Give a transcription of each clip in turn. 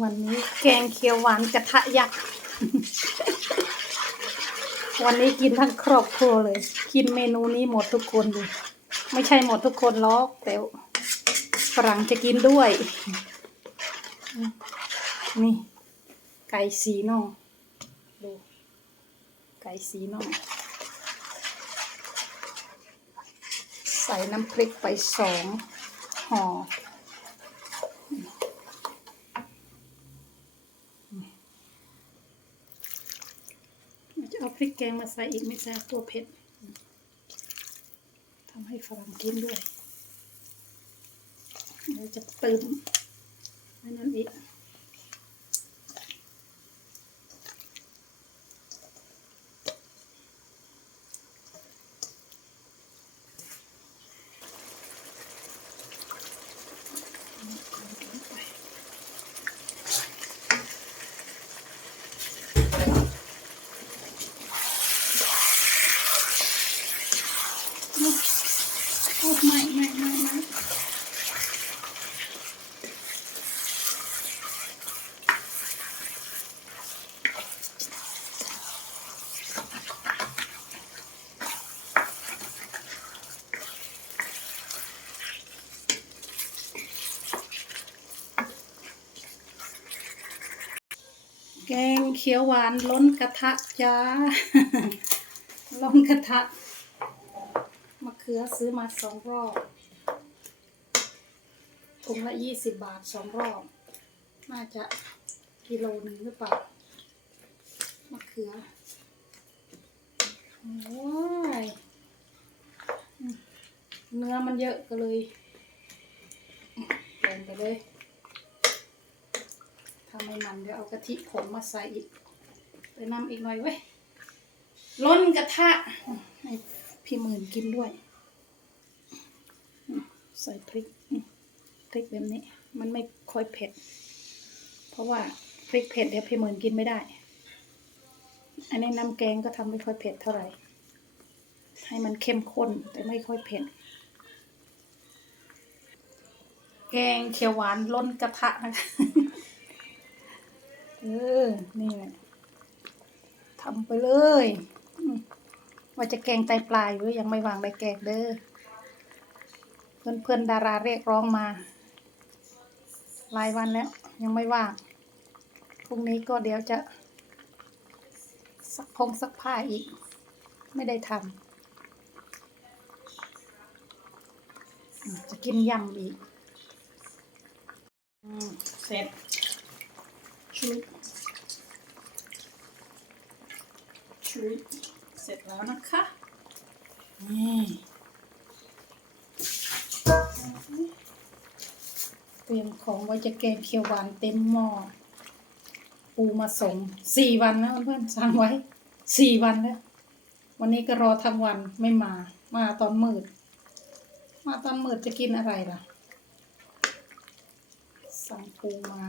วันนี้แกงเขียวหวานกระทะยักษ์ วันนี้กินทั้งครอบครัวเลย กินเมนูนี้หมดทุกคนเลยไม่ใช่หมดทุกคนหรอกแต่ฝรั่งจะกินด้วย นี่ ไก่สีน่องดู ไก่สีน่อง ใส่น้ำพริกไปสองห่อ จะเอาพ ริกแกงมาใส่อีกไม่ใช่ตัวเผ็ดทำให้ฝรั่งกินด้วยเราจะเติมนนั้นอีก ไม่ไม่ไม่ไม่แกงเขียวหวานล้นกระทะจ้าล้นกระทะมะ เขือซื้อมาสองรอบถุงละยี่สิบบาทสองรอบ น่าจะกิโลหนึ่งหรือเปล่ามะเขือโอ้ยเนื้อมันเยอะก็เลยลงไปเลยทำให้มันเดี๋ยวเอากะทิผงมาใส่อีก ไปนำอีกหน่อยเว้ยล้นกระทะให้พี่หมื่นกินด้วย ใส่พริกพริกแบบนี้ มันไม่ค่อยเผ็ด เพราะว่าพริกเผ็ดเดี๋ยวพี่หมื่นกินไม่ได้ อันนี้น้ำแกงก็ทำไม่ค่อยเผ็ดเท่าไหร่ ให้มันเข้มข้นแต่ไม่ค่อยเผ็ดแกงเขียวหวานล้นกระทะนะคะเออ นี่แหละทำไปเลย ว่าจะแกงไตปลายหรือยังไม่วางใบแกงเด้อ เพื่อนเพื่อนๆดาราเรียกร้องมาหลายวันแล้ว ยังไม่ว่างพรุ่งนี้ก็เดี๋ยวจะซักพงซักผ้าอีก ไม่ได้ทำอืมจะกินยำอีกอืมเสร็จชุดชุดเสร็จแล้วนะคะ รียมของไว้จะแกงเขียวหวานเต็มหม้อปูมาส่งสี่วันนะเพื่อนๆสั่งไว้สี่วันแล้ว วันนี้ก็รอทั้งวันไม่มา มาตอนมืด มาตอนมืดจะกินอะไรล่ะ สั่งปูมา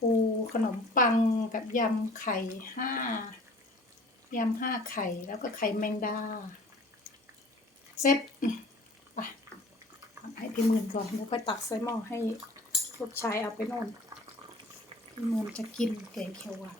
ปูขนมปังกับยำไข่ห้ายำห้าไข่แล้วก็ไข่แมงดา เสร็จไป ให้พี่หมื่นก่อนแล้วค่อยตักใส่หม้อให้ลูกชายเอาไปนอนพี่หมื่นจะกินแกงเขียวหวาน